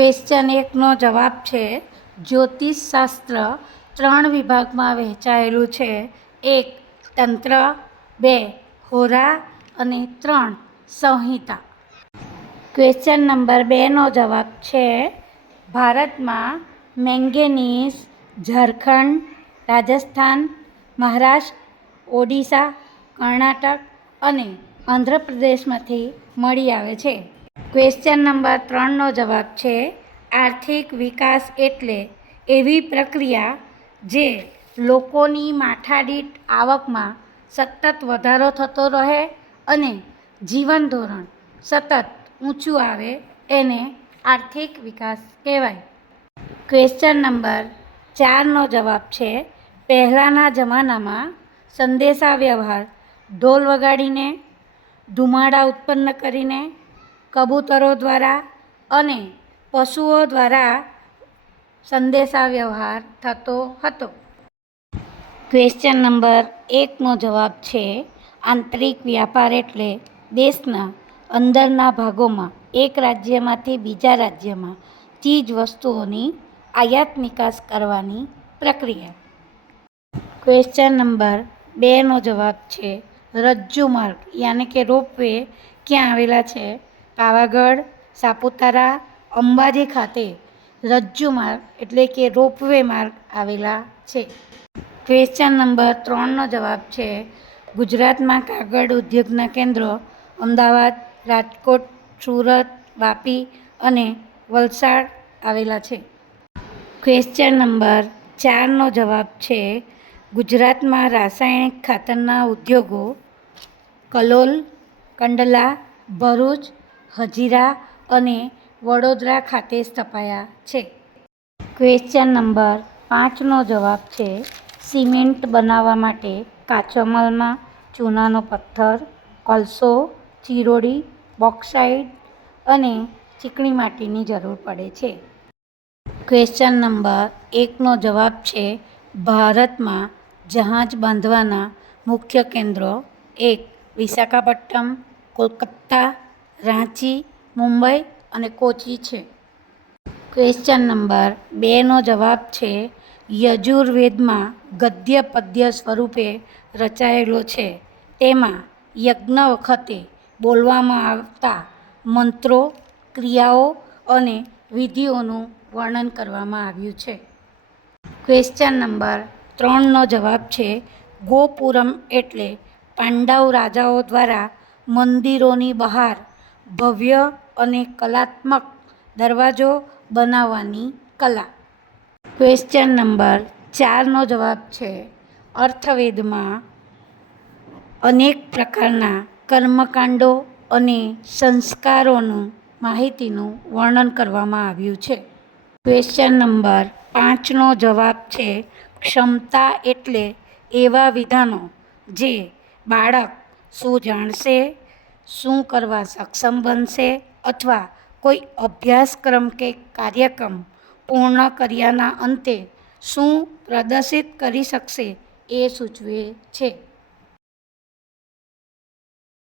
Question 1નો જવાબ છે જ્યોતિષશાસ્ત્ર 3 વિભાગમાં વહેંચાયેલું છે. 1 તંત્ર, 2 હોરા અને 3 સંહિતા. ક્વેશ્ચન નંબર 2નો જવાબ છે ભારતમાં મેંગેનીઝ ઝારખંડ, રાજસ્થાન, મહારાષ્ટ્ર, ઓડિશા, કર્ણાટક અને આંધ્રપ્રદેશમાંથી મળી આવે છે. ક્વેશ્ચન નંબર 3નો જવાબ છે આર્થિક વિકાસ એટલે એવી પ્રક્રિયા જે લોકોની માથાદીઠ આવકમાં સતત વધારો થતો રહે અને જીવન ધોરણ સતત ઊંચું આવે એને આર્થિક વિકાસ કહેવાય. ક્વેશ્ચન નંબર 4નો જવાબ છે પહેલાંના જમાનામાં સંદેશાવ્યવહાર ઢોલ વગાડીને, ધુમાડા ઉત્પન્ન કરીને, કબૂતરો દ્વારા અને પશુઓ દ્વારા સંદેશાવ્યવહાર થતો હતો. ક્વેશ્ચન નંબર 1નો જવાબ છે આંતરિક વ્યાપાર એટલે દેશના અંદરના ભાગોમાં એક રાજ્યમાંથી બીજા રાજ્યમાં ચીજ વસ્તુઓની આયાત નિકાસ કરવાની પ્રક્રિયા. ક્વેશ્ચન નંબર 2નો જવાબ છે રજ્જુ માર્ગ યાને કે રોપવે ક્યાં આવેલા છે? પાવાગઢ, સાપુતારા, અંબાજી ખાતે રજ્જુ માર્ગ એટલે કે રોપવે માર્ગ આવેલા છે. ક્વેશ્ચન નંબર 3નો જવાબ છે ગુજરાતમાં કાગળ ઉદ્યોગના કેન્દ્રો અમદાવાદ, રાજકોટ, સુરત, વાપી અને વલસાડ આવેલા છે. ક્વેશ્ચન નંબર 4નો જવાબ છે ગુજરાતમાં રાસાયણિક ખાતરના ઉદ્યોગો કલોલ, કંડલા, ભરૂચ, હજીરા અને વડોદરા ખાતે સ્થપાયા છે. ક્વેશ્ચન નંબર 5નો જવાબ છે સિમેન્ટ બનાવવા માટે કાચા માલમાં ચૂનાનો પથ્થર, કોલસો, ચિરોડી, બોક્સાઇટ અને ચીકણી માટીની જરૂર પડે છે. ક્વેશ્ચન નંબર 1નો જવાબ છે ભારતમાં જહાજ બાંધવાના મુખ્ય કેન્દ્રો 1 વિશાખાપટ્ટનમ, કોલકાતા, રાંચી, મુંબઈ અને કોચી છે. ક્વેશ્ચન નંબર 2નો જવાબ છે યજુર્વેદમાં ગદ્ય પદ્ય સ્વરૂપે રચાયેલો છે. તેમાં યજ્ઞ વખતે બોલવામાં આવતા મંત્રો, ક્રિયાઓ અને વિધિઓનું વર્ણન કરવામાં આવ્યું છે. ક્વેશ્ચન નંબર 3નો જવાબ છે ગોપુરમ એટલે પાંડવ રાજાઓ દ્વારા મંદિરોની બહાર ભવ્ય અને કલાત્મક દરવાજો બનાવવાની કલા. ક્વેશ્ચન નંબર 4નો જવાબ છે અથર્વવેદમાં અનેક પ્રકારના કર્મકાંડો અને સંસ્કારોનું માહિતીનું વર્ણન કરવામાં આવ્યું છે. ક્વેશ્ચન નંબર 5નો જવાબ છે ક્ષમતા એટલે એવા વિધાનો જે બાળક શું જાણશે, શું કરવા સક્ષમ બનશે અથવા કોઈ અભ્યાસક્રમ કે કાર્યક્રમ પૂર્ણ કર્યાના અંતે શું પ્રદર્શિત કરી શકશે એ સૂચવે છે.